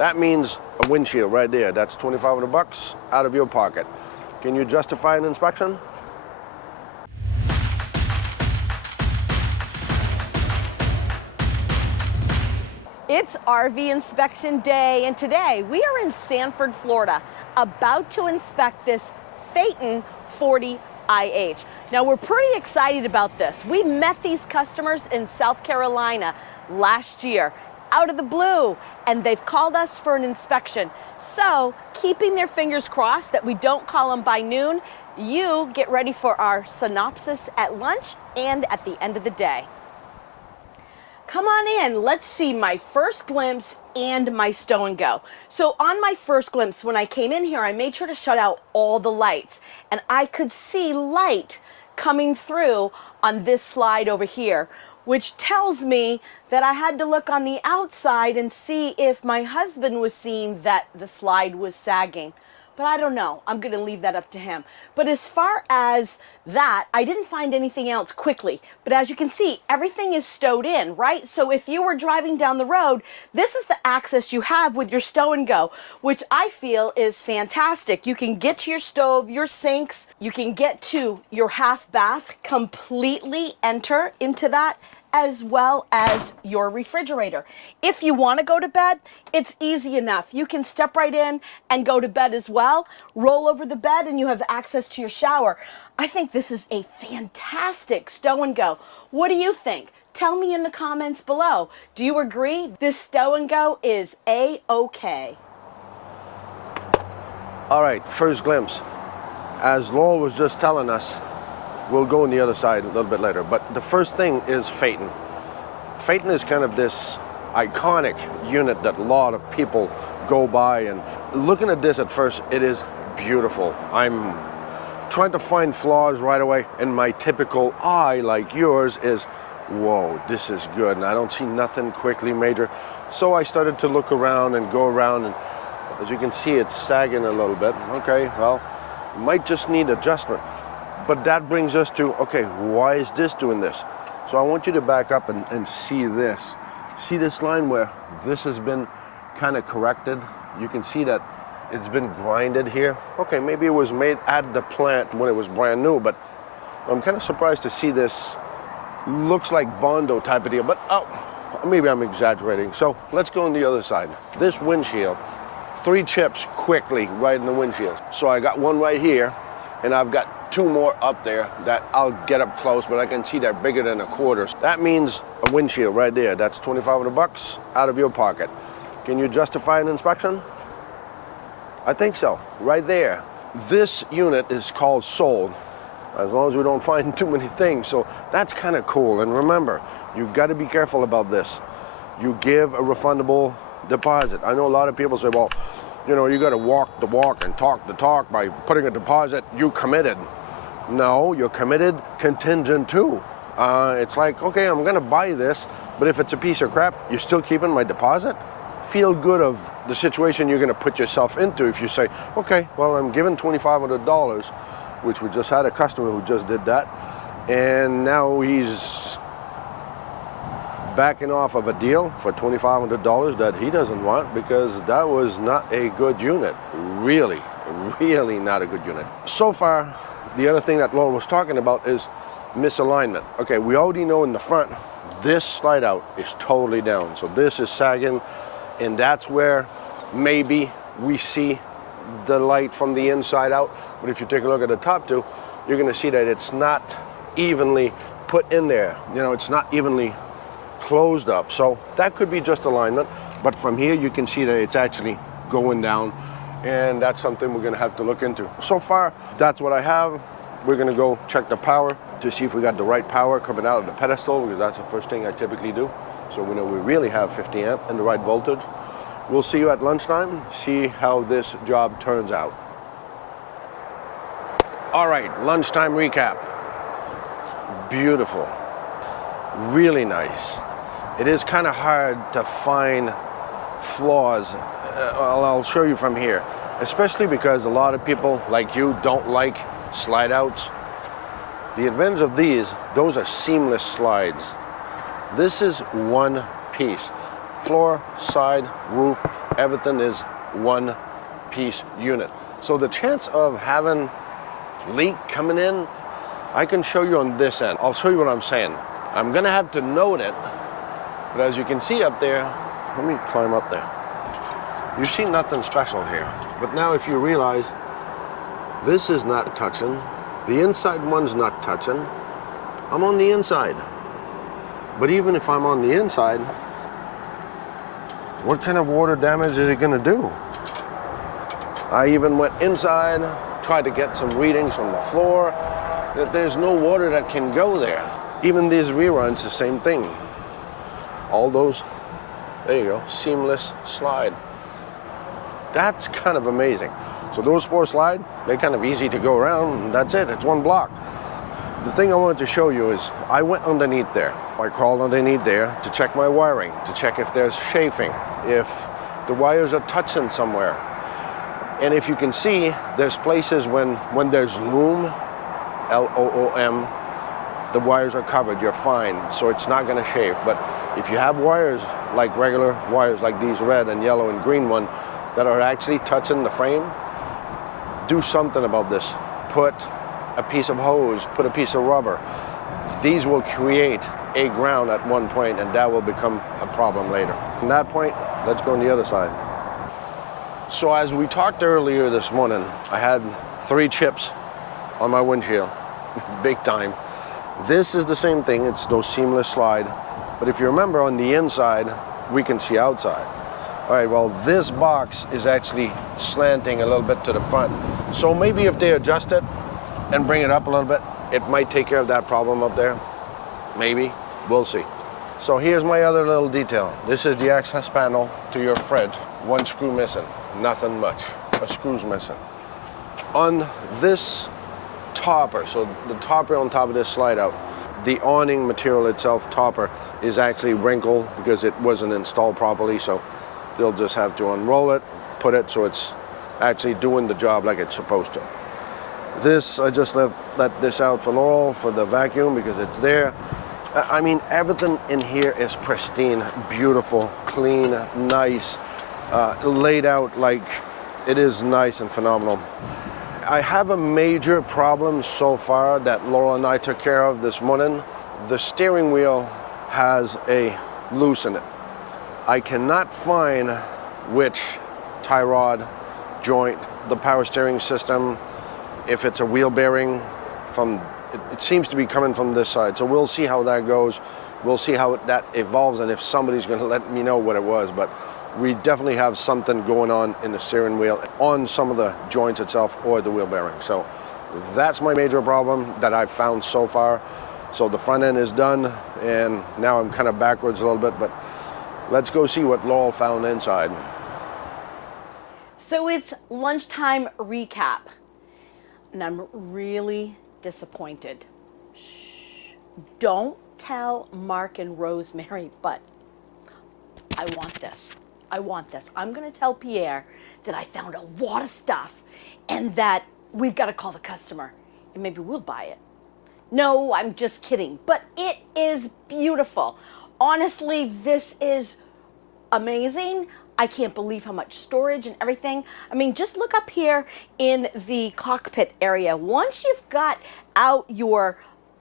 That means a windshield right there. That's $2,500 out of your pocket. Can you justify an inspection? It's RV inspection day, and today we are in Sanford, Florida, about to inspect this Phaeton 40IH. Now, we're pretty excited about this. We met these customers in South Carolina last year, out of the blue, and they've called us for an inspection. So, keeping their fingers crossed that we don't call them by noon, you get ready for our synopsis at lunch and at the end of the day. Come on in, let's see my first glimpse and my stow and go. So on my first glimpse, when I came in here, I made sure to shut out all the lights, and I could see light coming through on this slide over here, which tells me that I had to look on the outside and see if my husband was seeing that the slide was sagging. But I don't know, I'm gonna leave that up to him. But as far as that, I didn't find anything else quickly. But as you can see, everything is stowed in, right? So if you were driving down the road, this is the access you have with your stow and go, which I feel is fantastic. You can get to your stove, your sinks, you can get to your half bath, completely enter into that, as well as your refrigerator. If you want to go to bed, it's easy enough. You can step right in and go to bed as well. Roll over the bed and you have access to your shower. I think this is a fantastic stow and go. What do you think? Tell me in the comments below. Do you agree this stow and go is A-OK? All right, first glimpse. As Laurel was just telling us, we'll go on the other side a little bit later, but the first thing is Phaeton. Phaeton is kind of this iconic unit that a lot of people go by, and looking at this at first, it is beautiful. I'm trying to find flaws right away, and my typical eye, like yours, is, whoa, this is good, and I don't see nothing quickly major. So I started to look around and go around, and as you can see, it's sagging a little bit. Okay, well, might just need adjustment. But that brings us to, okay, why is this doing this? So I want you to back up and see this. See this line where this has been kind of corrected? You can see that it's been grinded here. Okay, maybe it was made at the plant when it was brand new, but I'm kind of surprised to see this. Looks like Bondo type of deal, but oh, maybe I'm exaggerating. So let's go on the other side. This windshield, 3 chips quickly right in the windshield. So I got one right here, and I've got 2 more up there that I'll get up close, but I can see they're bigger than a quarter. That means a windshield right there. That's $2,500 out of your pocket. Can you justify an inspection? I think so, right there. This unit is called sold, as long as we don't find too many things. So that's kind of cool. And remember, you got to be careful about this. You give a refundable deposit. I know a lot of people say, well, you know, you got to walk the walk and talk the talk by putting a deposit. You committed. No, you're committed contingent too. It's like, okay, I'm going to buy this, but if it's a piece of crap, you're still keeping my deposit? Feel good of the situation you're going to put yourself into if you say, okay, well, I'm giving $2,500, which we just had a customer who just did that, and now he's backing off of a deal for $2,500 that he doesn't want because that was not a good unit. Really, really not a good unit. So far, the other thing that Laurel was talking about is misalignment. Okay, we already know in the front, this slide out is totally down. So this is sagging, and that's where maybe we see the light from the inside out. But if you take a look at the top two, you're gonna see that it's not evenly put in there. You know, it's not evenly closed up. So that could be just alignment, but from here you can see that it's actually going down, and that's something we're gonna have to look into. So far, that's what I have. We're gonna go check the power to see if we got the right power coming out of the pedestal, because that's the first thing I typically do. So we know we really have 50 amp and the right voltage. We'll see you at lunchtime, see how this job turns out. All right, lunchtime recap. Beautiful, really nice. It is kind of hard to find flaws. I'll show you from here, especially because a lot of people like you don't like slide outs. The advantage of these, those are seamless slides. This is one piece. Floor, side, roof, Everything is one piece unit. So the chance of having leak coming in, I can show you on this end. I'll show you what I'm saying. I'm gonna have to note it, but as you can see up there, let me climb up there. You see nothing special here. But now if you realize this is not touching, the inside one's not touching, I'm on the inside. But even if I'm on the inside, what kind of water damage is it gonna do? I even went inside, tried to get some readings from the floor, that there's no water that can go there. Even these reruns, the same thing. All those, there you go, seamless slide. That's kind of amazing. So those 4 slide, they're kind of easy to go around, and that's it, it's one block. The thing I wanted to show you is I went underneath there. I crawled underneath there to check my wiring, to check if there's chafing, if the wires are touching somewhere. And if you can see, there's places when there's loom, L-O-O-M, the wires are covered, you're fine, so it's not gonna chafe. But if you have wires, like regular wires like these red and yellow and green one, that are actually touching the frame, do something about this. Put a piece of hose, put a piece of rubber. These will create a ground at one point, and that will become a problem later. From that point, let's go on the other side. So as we talked earlier this morning, I had 3 chips on my windshield, big time. This is the same thing, it's no seamless slide. But if you remember, on the inside, we can see outside. All right, well, this box is actually slanting a little bit to the front. So maybe if they adjust it and bring it up a little bit, it might take care of that problem up there. Maybe, we'll see. So here's my other little detail. This is the access panel to your fridge. 1 screw missing, nothing much. A screw's missing. On this topper, so the topper on top of this slide out, the awning material itself, topper, is actually wrinkled because it wasn't installed properly, so they'll just have to unroll it, put it so it's actually doing the job like it's supposed to. This, I just let this out for Laurel for the vacuum because it's there. I mean, everything in here is pristine, beautiful, clean, nice, laid out like it is nice and phenomenal. I have a major problem so far that Laurel and I took care of this morning. The steering wheel has a loose in it. I cannot find which tie rod, joint, the power steering system, if it's a wheel bearing from, it seems to be coming from this side. So we'll see how that goes. We'll see how that evolves and if somebody's gonna let me know what it was. But we definitely have something going on in the steering wheel on some of the joints itself or the wheel bearing. So that's my major problem that I've found so far. So the front end is done and now I'm kind of backwards a little bit, but let's go see what Laurel found inside. So it's lunchtime recap, and I'm really disappointed. Shh. Don't tell Mark and Rosemary, but I want this. I want this. I'm gonna tell Pierre that I found a lot of stuff and that we've got to call the customer and maybe we'll buy it. No, I'm just kidding, but it is beautiful. Honestly, this is amazing. I can't believe how much storage and everything. I mean, just look up here in the cockpit area. Once you've got out your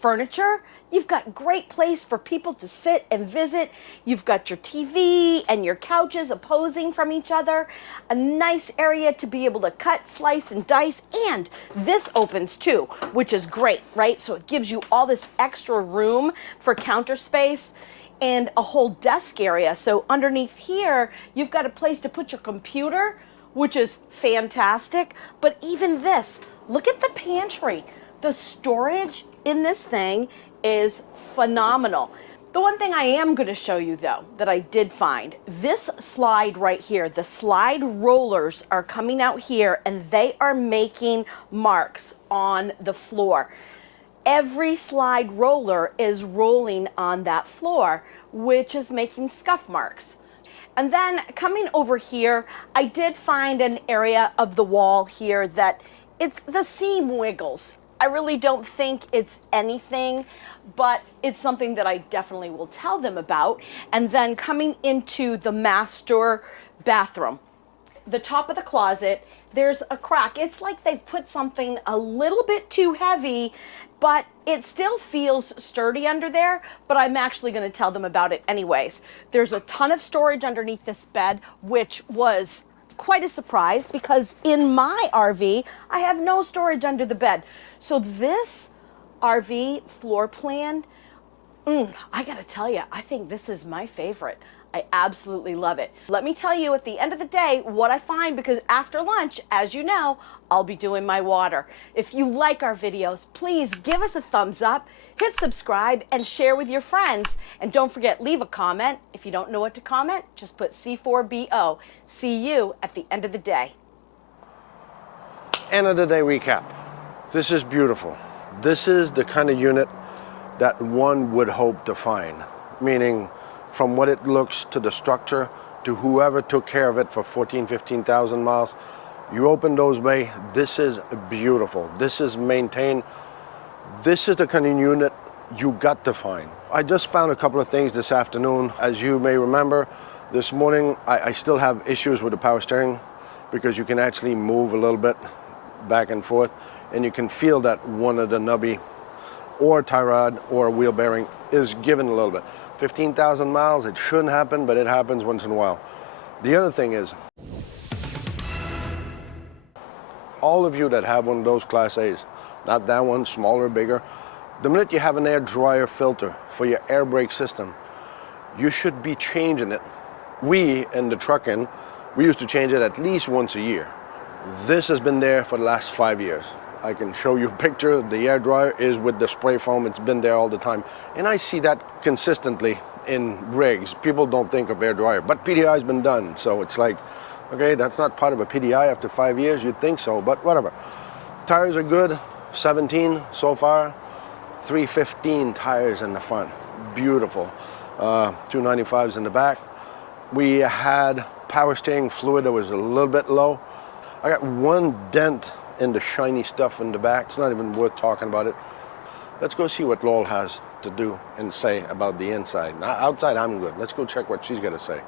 furniture, you've got great place for people to sit and visit. You've got your TV and your couches opposing from each other. A nice area to be able to cut, slice, and dice. And this opens too, which is great, right? So it gives you all this extra room for counter space and a whole desk area. So underneath here, you've got a place to put your computer, which is fantastic. But even this, look at the pantry. The storage in this thing is phenomenal. The one thing I am going to show you though that I did find, this slide right here, the slide rollers are coming out here and they are making marks on the floor. Every slide roller is rolling on that floor, which is making scuff marks. And then coming over here, I did find an area of the wall here that it's the seam wiggles. I really don't think it's anything, but it's something that I definitely will tell them about. And then coming into the master bathroom. The top of the closet, there's a crack. It's like they've put something a little bit too heavy, but it still feels sturdy under there, but I'm actually going to tell them about it anyways. There's a ton of storage underneath this bed, which was quite a surprise because in my RV, I have no storage under the bed. So this RV floor plan, I gotta tell you, I think this is my favorite. I absolutely love it. Let me tell you at the end of the day what I find, because after lunch, as you know, I'll be doing my water. If you like our videos, please give us a thumbs up, hit subscribe, and share with your friends. And don't forget, leave a comment. If you don't know what to comment, just put C4BO. See you at the end of the day. End of the day recap. This is beautiful. This is the kind of unit that one would hope to find, meaning from what it looks to the structure to whoever took care of it for 14, 15,000 miles. You open those bay, this is beautiful. This is maintained. This is the kind of unit you got to find. I just found a couple of things this afternoon. As you may remember, this morning I still have issues with the power steering because you can actually move a little bit back and forth, and you can feel that one of the nubby or tie rod or wheel bearing is given a little bit. 15,000 miles, it shouldn't happen, but it happens once in a while. The other thing is, all of you that have one of those Class A's, not that one, smaller, bigger, the minute you have an air dryer filter for your air brake system, you should be changing it. We, in the trucking, we used to change it at least once a year. This has been there for the last 5 years. I can show you a picture. The air dryer is with the spray foam. It's been there all the time. And I see that consistently in rigs. People don't think of air dryer, but PDI's been done. So it's like, okay, that's not part of a PDI after 5 years. You'd think so, but whatever. Tires are good, 17 so far. 315 tires in the front, beautiful. 295s in the back. We had power steering fluid that was a little bit low. I got one dent in the shiny stuff in the back. It's not even worth talking about it. Let's go see what Laurel has to do and say about the inside. Now, outside, I'm good. Let's go check what she's got to say.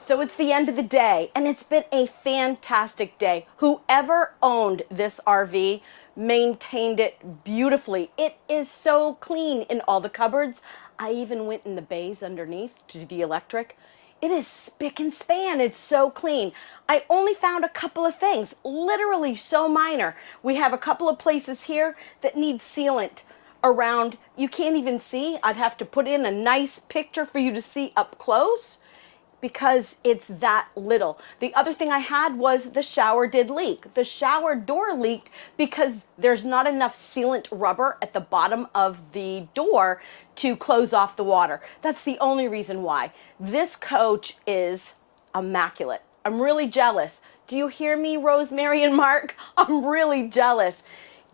So it's the end of the day, and it's been a fantastic day. Whoever owned this RV maintained it beautifully. It is so clean in all the cupboards. I even went in the bays underneath to do the electric. It is spick and span. It's so clean. I only found a couple of things, literally so minor. We have a couple of places here that need sealant around. You can't even see. I'd have to put in a nice picture for you to see up close because it's that little. The other thing I had was the shower did leak. The shower door leaked because there's not enough sealant rubber at the bottom of the door to close off the water. That's the only reason why. This coach is immaculate. I'm really jealous. Do you hear me, Rosemary and Mark? I'm really jealous.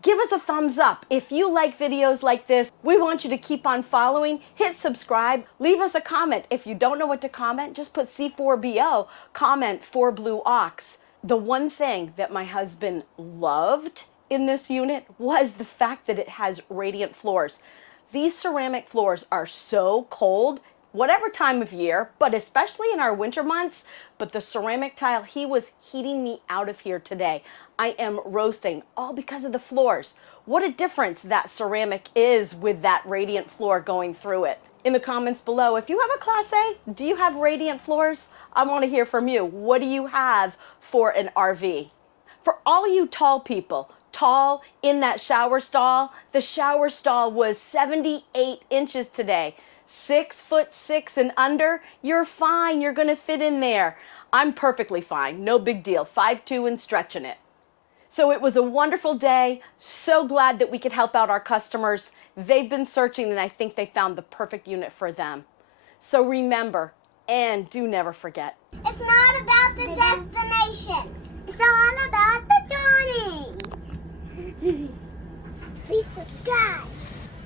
Give us a thumbs up. If you like videos like this, we want you to keep on following. Hit subscribe. Leave us a comment. If you don't know what to comment, just put C4BO, comment for Blue Ox. The one thing that my husband loved in this unit was the fact that it has radiant floors. These ceramic floors are so cold, whatever time of year, but especially in our winter months. But the ceramic tile, he was heating me out of here today. I am roasting, all because of the floors. What a difference that ceramic is with that radiant floor going through it. In the comments below, if you have a Class A, do you have radiant floors? I want to hear from you. What do you have for an RV? For all you tall people, tall in that shower stall, the shower stall was 78 inches today. 6'6" and under, you're fine. You're going to fit in there. I'm perfectly fine. No big deal. 5'2" and stretching it. So it was a wonderful day. So glad that we could help out our customers. They've been searching and I think they found the perfect unit for them. So remember, and do never forget. It's not about the destination. It's all about the journey. Please subscribe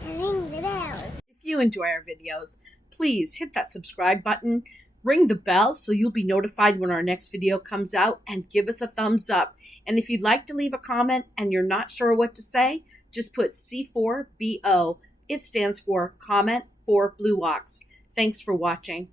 and ring the bell. If you enjoy our videos, please hit that subscribe button, ring the bell so you'll be notified when our next video comes out, and give us a thumbs up. And if you'd like to leave a comment and you're not sure what to say, just put C4BO. It stands for Comment for Blue Ox. Thanks for watching.